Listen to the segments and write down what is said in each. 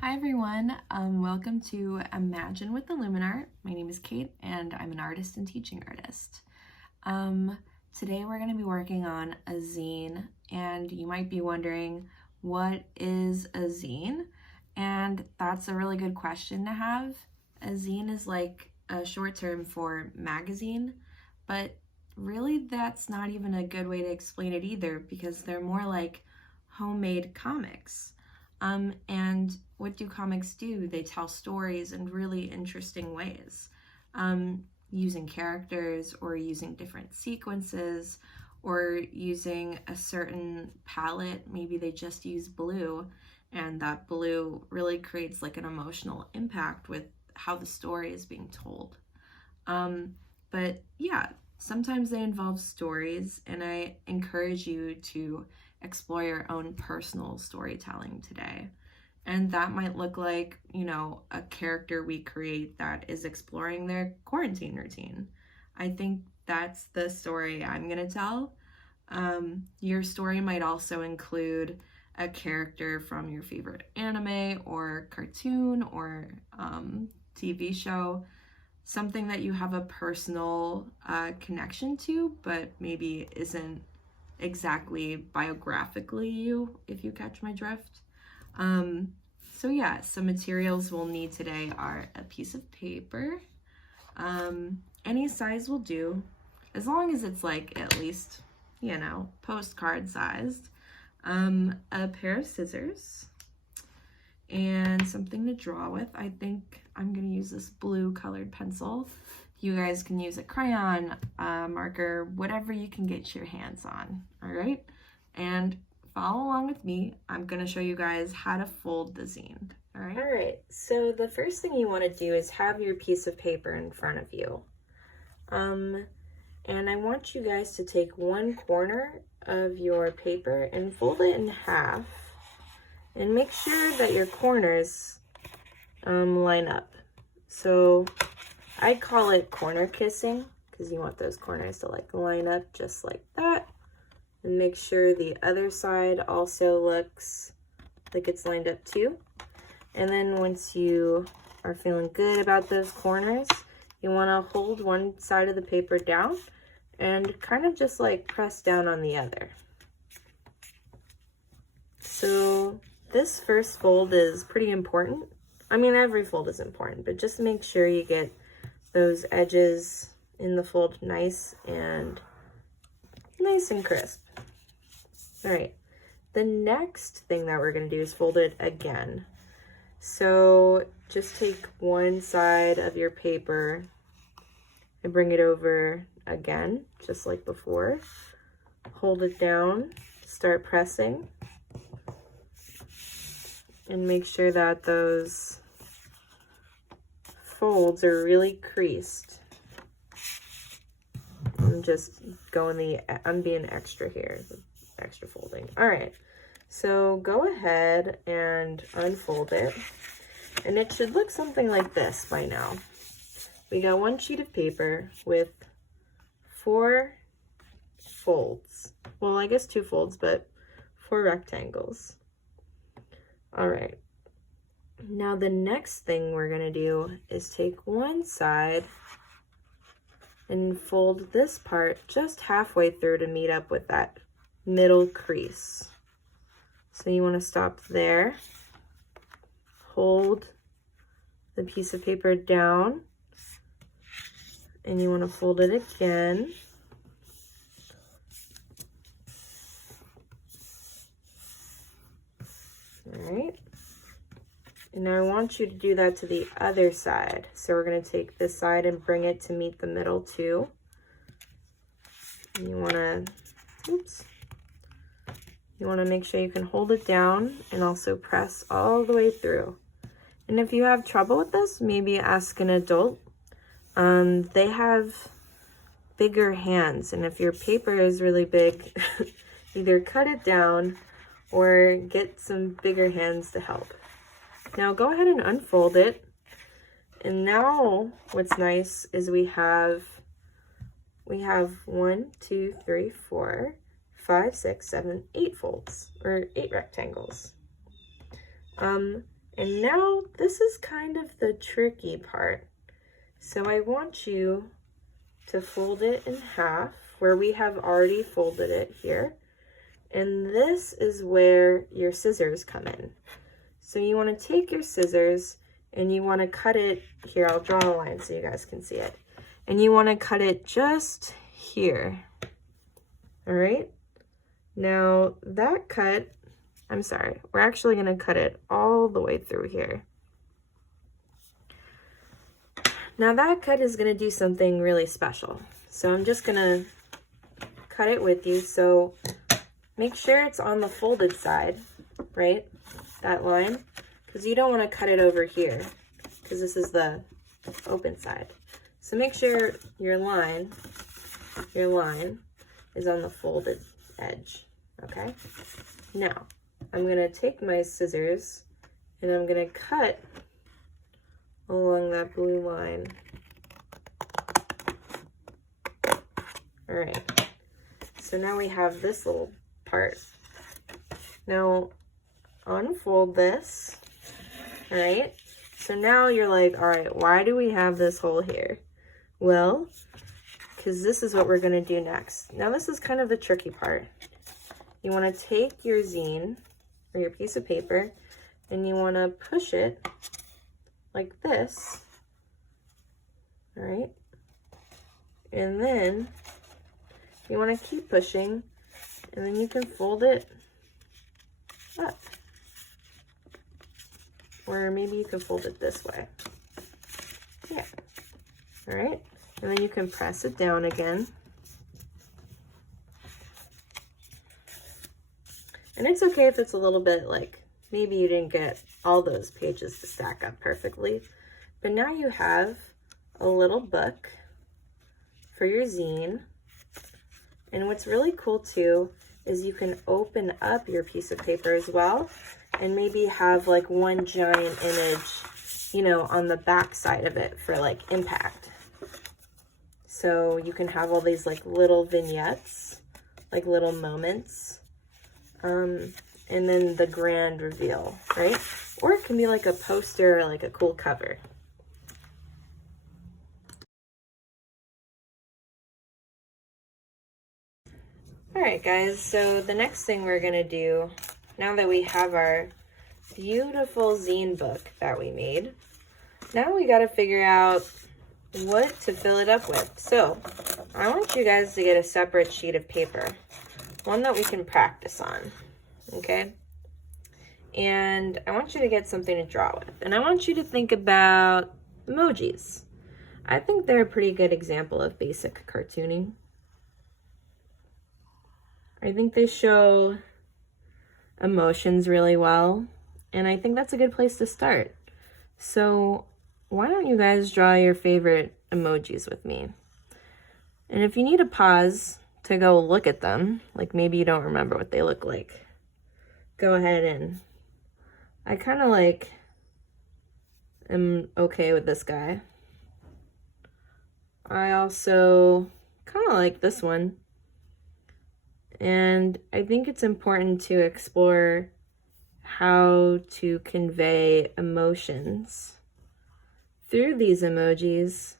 Hi everyone, welcome to Imagine with IlluminArt. My name is Kate and I'm an artist and teaching artist. Today we're going to be working on a zine, and you might be wondering, what is a zine? And that's a really good question to have. A zine is like a short term for magazine, but really that's not even a good way to explain it either, because they're more like homemade comics. And what do comics do? They tell stories in really interesting ways, using characters or using different sequences or using a certain palette. Maybe they just use blue, and that blue really creates like an emotional impact with how the story is being told. But yeah, sometimes they involve stories, and I encourage you to explore your own personal storytelling today. And that might look like, a character we create that is exploring their quarantine routine. I think that's the story I'm going to tell. Your story might also include a character from your favorite anime or cartoon or TV show, something that you have a personal connection to, but maybe isn't exactly biographically you, if you catch my drift. So yeah, some materials we'll need today are a piece of paper. Any size will do, as long as it's like at least, postcard sized. A pair of scissors and something to draw with. I think I'm gonna use this blue colored pencil. You guys can use a crayon, marker, whatever you can get your hands on, all right? And follow along with me. I'm gonna show you guys how to fold the zine, all right? All right, so the first thing you wanna do is have your piece of paper in front of you. And I want you guys to take one corner of your paper and fold it in half, and make sure that your corners line up. So I call it corner kissing, because you want those corners to like line up just like that. And make sure the other side also looks like it's lined up too. And then once you are feeling good about those corners, you want to hold one side of the paper down and kind of just like press down on the other. So this first fold is pretty important. I mean, every fold is important, but just make sure you get those edges in the fold nice and crisp. All right, the next thing that we're going to do is fold it again. So just take one side of your paper and bring it over again, just like before. Hold it down, start pressing, and make sure that those folds are really creased. I'm being extra here, extra folding. All right, so go ahead and unfold it, and it should look something like this by now. We got one sheet of paper with 4 folds. Well, I guess 2 folds, but 4 rectangles. All right. Now the next thing we're gonna do is take one side and fold this part just halfway through to meet up with that middle crease. So you want to stop there, hold the piece of paper down, and you want to fold it again. All right. And now I want you to do that to the other side. So we're going to take this side and bring it to meet the middle too. And you want to make sure you can hold it down and also press all the way through. And if you have trouble with this, maybe ask an adult. They have bigger hands, and if your paper is really big, either cut it down or get some bigger hands to help. Now go ahead and unfold it. And now what's nice is we have 1, 2, 3, 4, 5, 6, 7, 8 folds, or 8 rectangles. And now this is kind of the tricky part. So I want you to fold it in half where we have already folded it here. And this is where your scissors come in. So you want to take your scissors and you want to cut it here. I'll draw a line so you guys can see it. And you want to cut it just here. All right. Now that cut, I'm sorry, we're actually going to cut it all the way through here. Now that cut is going to do something really special. So I'm just going to cut it with you. So make sure it's on the folded side, right? That line, because you don't want to cut it over here because this is the open side. So make sure your line is on the folded edge, okay? Now, I'm going to take my scissors and I'm going to cut along that blue line. All right, so now we have this little part. Now, unfold this, all right? So now you're like, all right, why do we have this hole here? Well, because this is what we're gonna do next. Now this is kind of the tricky part. You wanna take your zine or your piece of paper and you wanna push it like this, all right? And then you wanna keep pushing and then you can fold it up. Or maybe you can fold it this way. Yeah. All right. And then you can press it down again. And it's okay if it's a little bit like, maybe you didn't get all those pages to stack up perfectly. But now you have a little book for your zine. And what's really cool too is you can open up your piece of paper as well and maybe have like one giant image, you know, on the back side of it for like impact. So you can have all these like little vignettes, like little moments, and then the grand reveal, right? Or it can be like a poster or like a cool cover. All right, guys, so the next thing we're gonna do, now that we have our beautiful zine book that we made, now we gotta figure out what to fill it up with. So I want you guys to get a separate sheet of paper, one that we can practice on, okay? And I want you to get something to draw with. And I want you to think about emojis. I think they're a pretty good example of basic cartooning. I think they show emotions really well, and I think that's a good place to start. So why don't you guys draw your favorite emojis with me? And if you need a pause to go look at them, like maybe you don't remember what they look like, go ahead. And I kind of like am okay with this guy. I also kind of like this one. And I think it's important to explore how to convey emotions through these emojis,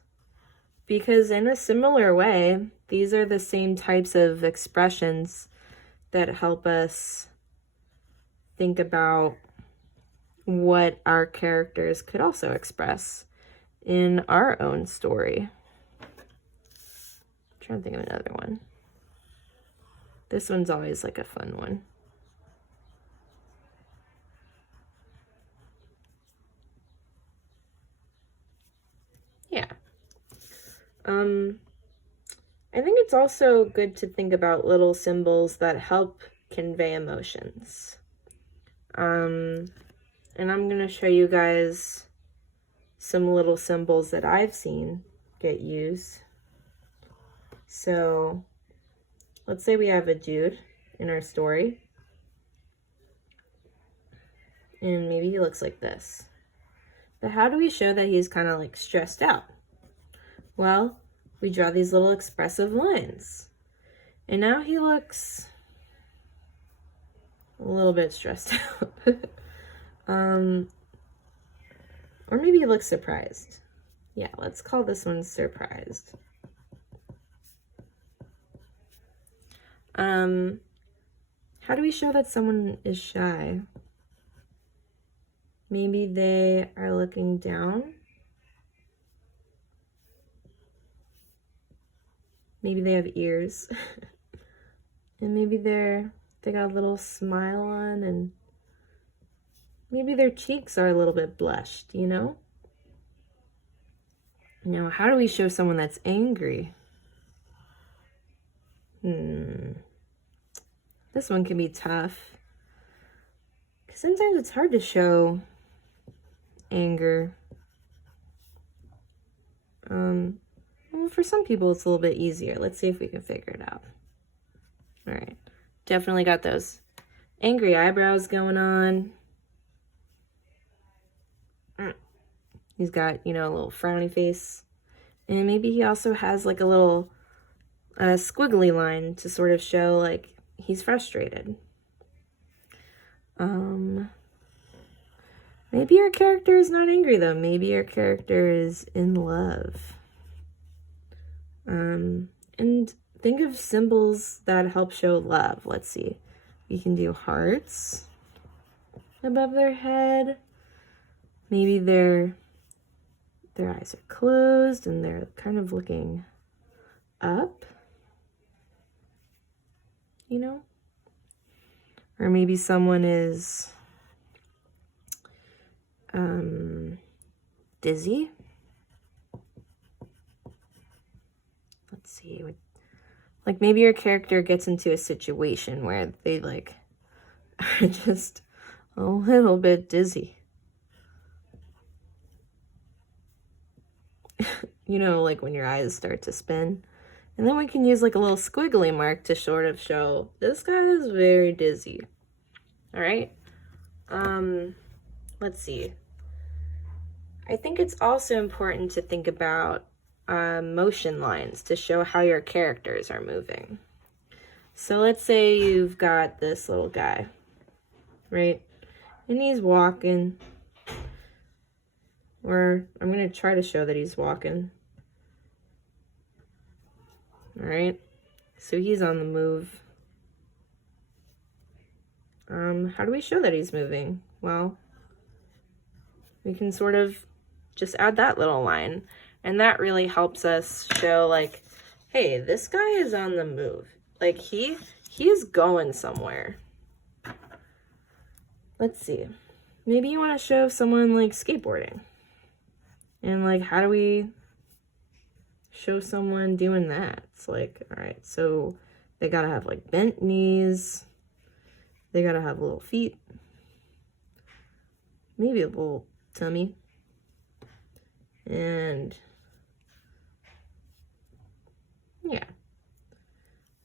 because in a similar way, these are the same types of expressions that help us think about what our characters could also express in our own story. I'm trying to think of another one. This one's always like a fun one. Yeah. I think it's also good to think about little symbols that help convey emotions. And I'm gonna show you guys some little symbols that I've seen get used. So let's say we have a dude in our story, and maybe he looks like this. But how do we show that he's kind of like stressed out? Well, we draw these little expressive lines. And now he looks a little bit stressed out. Or maybe he looks surprised. Yeah, let's call this one surprised. How do we show that someone is shy? Maybe they are looking down. Maybe they have ears. And maybe they got a little smile on, and maybe their cheeks are a little bit blushed, you know? Now, how do we show someone that's angry? This one can be tough. Because sometimes it's hard to show anger. Well, for some people, it's a little bit easier. Let's see if we can figure it out. All right. Definitely got those angry eyebrows going on. He's got, you know, a little frowny face. And maybe he also has like a little squiggly line to sort of show like he's frustrated. Maybe your character is not angry though. Maybe your character is in love. And think of symbols that help show love. Let's see. We can do hearts above their head. Maybe their eyes are closed and they're kind of looking up, you know? Or maybe someone is dizzy. Let's see. Like maybe your character gets into a situation where they like are just a little bit dizzy. You know, like when your eyes start to spin. And then we can use like a little squiggly mark to sort of show this guy is very dizzy. All right. Let's see. I think it's also important to think about motion lines to show how your characters are moving. So let's say you've got this little guy, right? And he's walking. Or I'm going to try to show that he's walking. All right. So he's on the move. How do we show that he's moving? Well, we can sort of just add that little line. And that really helps us show like, hey, this guy is on the move. Like he is going somewhere. Let's see. Maybe you want to show someone like skateboarding. And like, how do we show someone doing that? It's like, all right, so they gotta have like bent knees. They gotta have little feet. Maybe a little tummy. And yeah.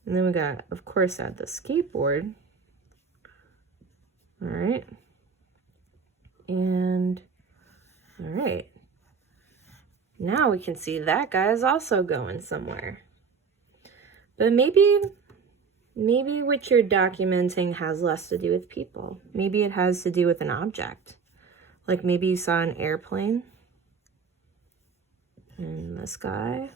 And then we got, of course, add the skateboard. All right. And all right. Now we can see that guy is also going somewhere. But maybe what you're documenting has less to do with people. Maybe it has to do with an object. Like maybe you saw an airplane in the sky.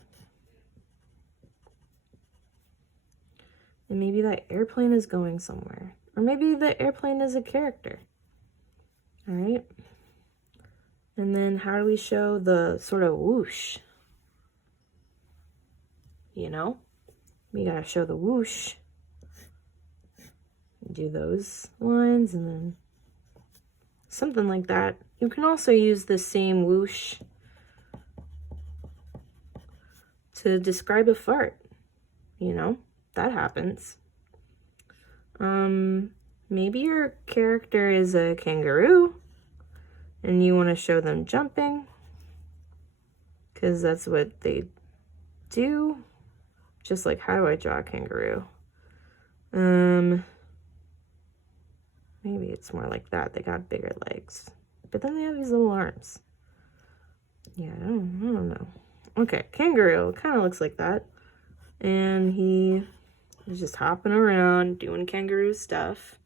And maybe that airplane is going somewhere. Or maybe the airplane is a character. All right. And then how do we show the sort of whoosh? You know, we gotta show the whoosh. Do those lines and then something like that. You can also use the same whoosh to describe a fart. You know, that happens. Maybe your character is a kangaroo. And you want to show them jumping because that's what they do. Just like, how do I draw a kangaroo? Maybe it's more like that. They got bigger legs, but then they have these little arms. Yeah, I don't know. Okay, kangaroo kind of looks like that. And he is just hopping around doing kangaroo stuff.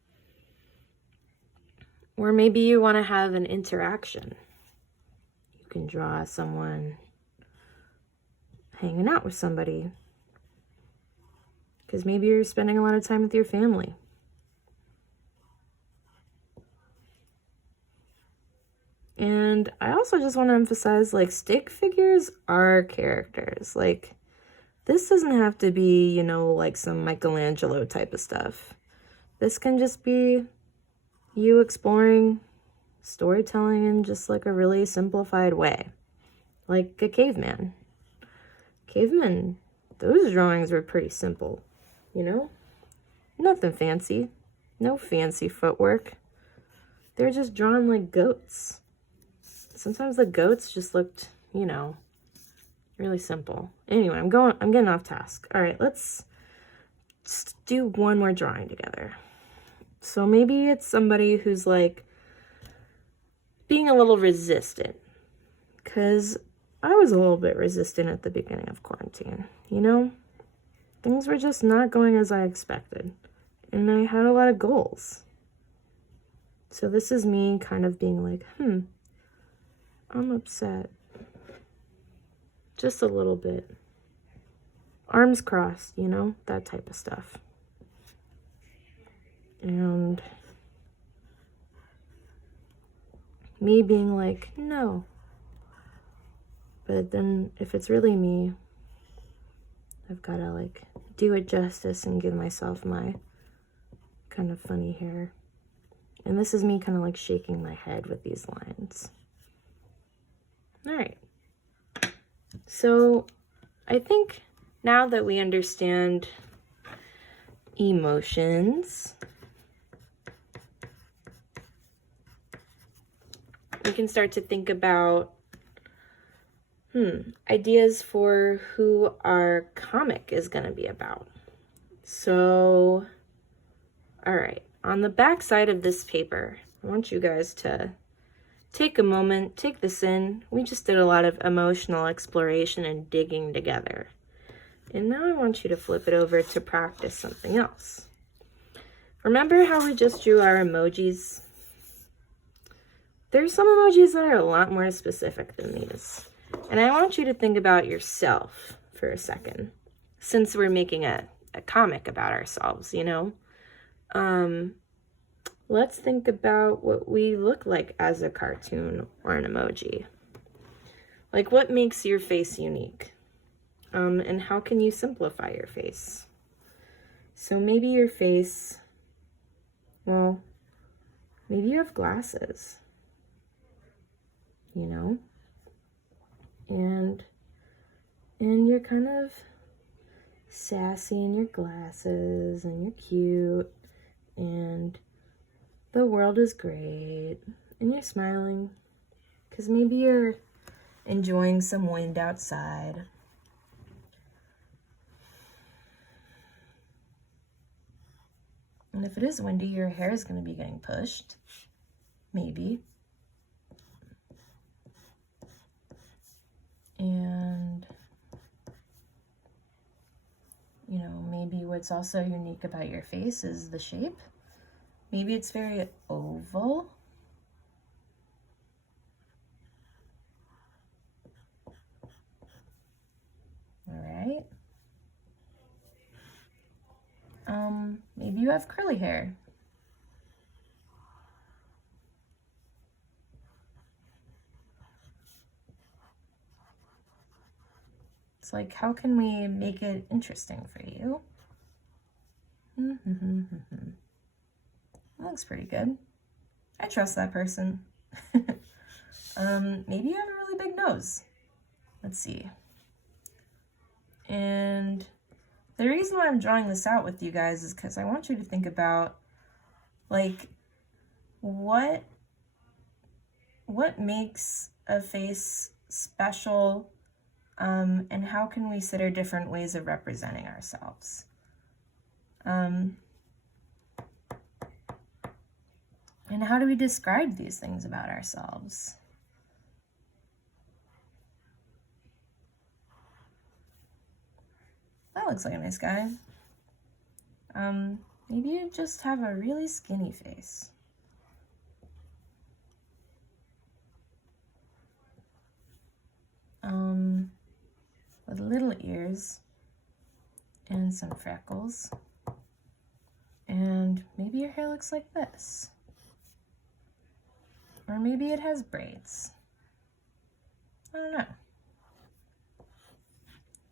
Or maybe you want to have an interaction. can draw someone hanging out with somebody, because maybe you're spending a lot of time with your family. And I also just want to emphasize, like, stick figures are characters. Like, this doesn't have to be, you know, like some Michelangelo type of stuff. This can just be you exploring storytelling in just like a really simplified way. Like a caveman. Cavemen, those drawings were pretty simple, you know? Nothing fancy. No fancy footwork. They're just drawn like goats. Sometimes the goats just looked, you know, really simple. Anyway, I'm getting off task. All right, let's just do one more drawing together. So maybe it's somebody who's like being a little resistant, because I was a little bit resistant at the beginning of quarantine, you know? Things were just not going as I expected, and I had a lot of goals. So this is me kind of being like, I'm upset. Just a little bit. Arms crossed, you know, that type of stuff. And me being like, no. But then if it's really me, I've got to like do it justice and give myself my kind of funny hair. And this is me kind of like shaking my head with these lines. All right. So I think now that we understand emotions, we can start to think about ideas for who our comic is going to be about. So, all right, on the back side of this paper, I want you guys to take a moment, take this in. We just did a lot of emotional exploration and digging together. And now I want you to flip it over to practice something else. Remember how we just drew our emojis? There's some emojis that are a lot more specific than these. And I want you to think about yourself for a second, since we're making a comic about ourselves, you know? Let's think about what we look like as a cartoon or an emoji. Like, what makes your face unique? And how can you simplify your face? So maybe your face, well, maybe you have glasses, you know? And you're kind of sassy in your glasses, and you're cute, and the world is great, and you're smiling, because maybe you're enjoying some wind outside. And if it is windy, your hair is going to be getting pushed. Maybe. And, you know, maybe what's also unique about your face is the shape. Maybe it's very oval. All right. Maybe you have curly hair. It's like, how can we make it interesting for you? That looks pretty good. I trust that person. Maybe you have a really big nose. Let's see. And the reason why I'm drawing this out with you guys is because I want you to think about, like, what makes a face special, and how can we consider different ways of representing ourselves? And how do we describe these things about ourselves? That looks like a nice guy. Maybe you just have a really skinny face. with little ears and some freckles. And maybe your hair looks like this. Or maybe it has braids. I don't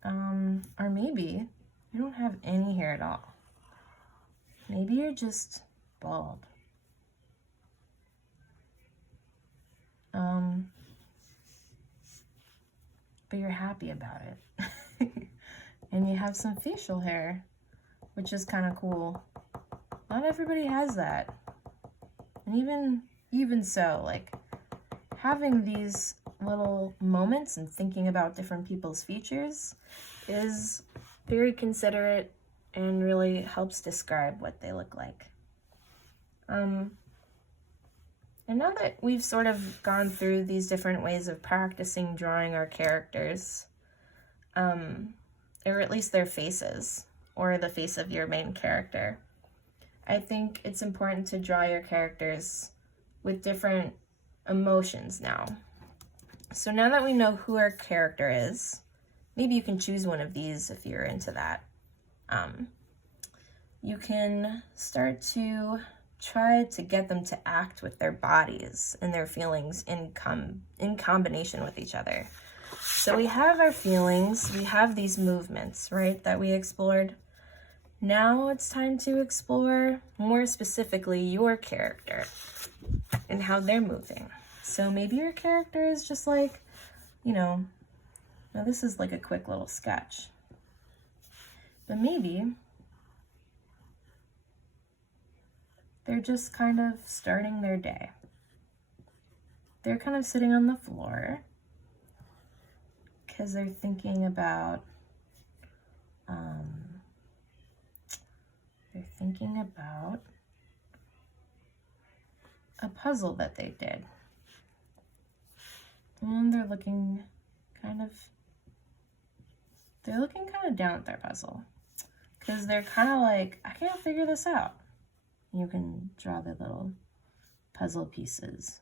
know. Or maybe you don't have any hair at all. Maybe you're just bald. But you're happy about it. And you have some facial hair, which is kind of cool. Not everybody has that. And even so, like, having these little moments and thinking about different people's features is very considerate and really helps describe what they look like. And now that we've sort of gone through these different ways of practicing drawing our characters, or at least their faces, or the face of your main character, I think it's important to draw your characters with different emotions now. So now that we know who our character is, maybe you can choose one of these if you're into that. You can start to try to get them to act with their bodies and their feelings in combination with each other. So we have our feelings, we have these movements, right, that we explored. Now it's time to explore more specifically your character and how they're moving. So maybe your character is just like, now this is like a quick little sketch. But maybe they're just kind of starting their day. They're kind of sitting on the floor because they're thinking about a puzzle that they did. And they're looking kind of down at their puzzle because they're kind of like, I can't figure this out. You can draw the little puzzle pieces.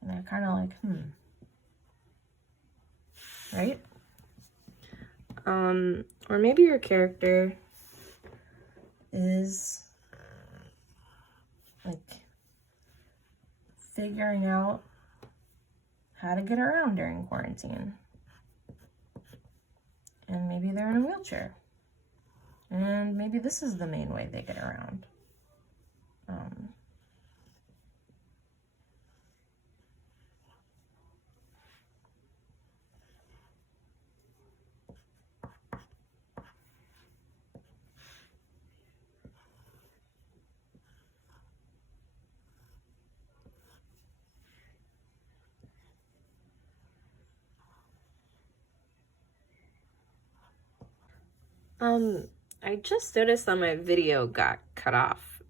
And they're kind of like, right? Or maybe your character is like figuring out how to get around during quarantine. And maybe they're in a wheelchair. And maybe this is the main way they get around. I just noticed that my video got cut off,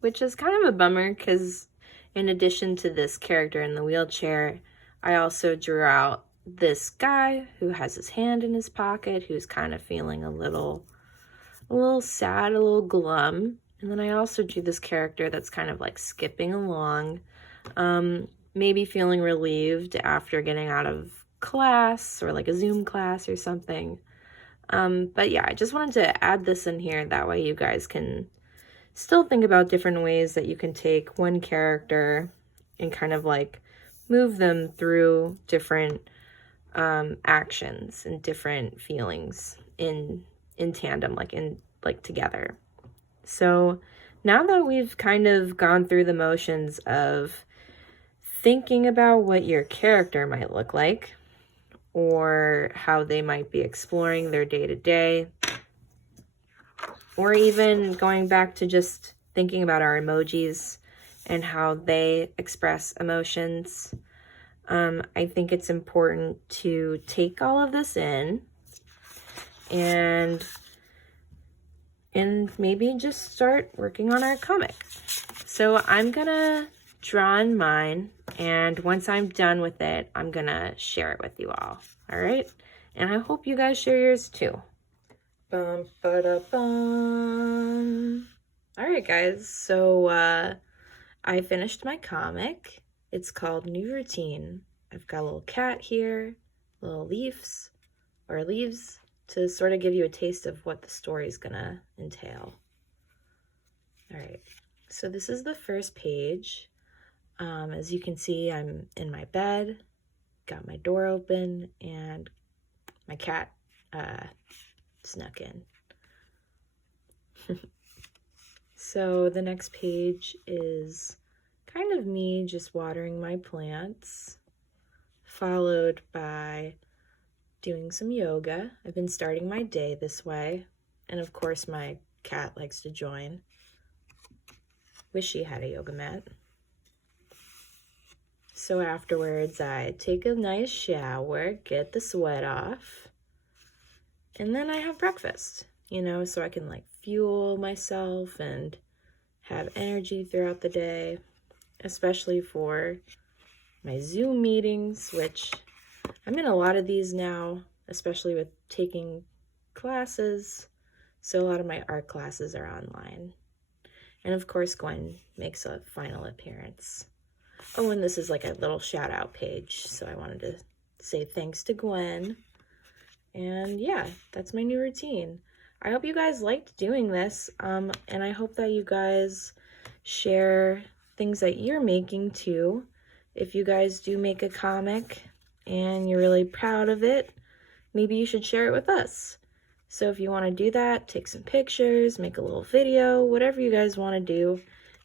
which is kind of a bummer because in addition to this character in the wheelchair, I also drew out this guy who has his hand in his pocket, who's kind of feeling a little sad, a little glum. And then I also drew this character that's kind of like skipping along, maybe feeling relieved after getting out of class or like a Zoom class or something. But yeah, I just wanted to add this in here. That way you guys can still think about different ways that you can take one character and kind of like move them through different actions and different feelings in tandem, like together. So now that we've kind of gone through the motions of thinking about what your character might look like, or how they might be exploring their day-to-day, or even going back to just thinking about our emojis and how they express emotions, I think it's important to take all of this in and maybe just start working on our comic. So I'm gonna draw in mine, and once I'm done with it, I'm gonna share it with you all right? And I hope you guys share yours too. Bum, ba-da-bum. All right, guys, so I finished my comic. It's called New Routine. I've got a little cat here, a little leaves to sort of give you a taste of what the story is gonna entail. All right, so this is the first page. As you can see, I'm in my bed, got my door open, and my cat snuck in. So the next page is kind of me just watering my plants, followed by doing some yoga. I've been starting my day this way, and of course my cat likes to join. Wish she had a yoga mat. So afterwards I take a nice shower, get the sweat off, and then I have breakfast, you know, so I can like fuel myself and have energy throughout the day, especially for my Zoom meetings, which I'm in a lot of these now, especially with taking classes. So a lot of my art classes are online. And of course, Gwen makes a final appearance. Oh, and this is like a little shout out page. So I wanted to say thanks to Gwen. And yeah, that's my new routine. I hope you guys liked doing this. And I hope that you guys share things that you're making too. If you guys do make a comic and you're really proud of it, maybe you should share it with us. So if you want to do that, take some pictures, make a little video, whatever you guys want to do,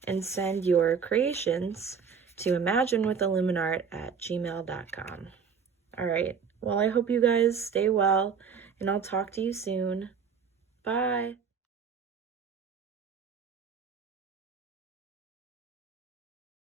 and send your creations to ImagineWithIlluminArt@gmail.com. All right. Well, I hope you guys stay well, and I'll talk to you soon. Bye.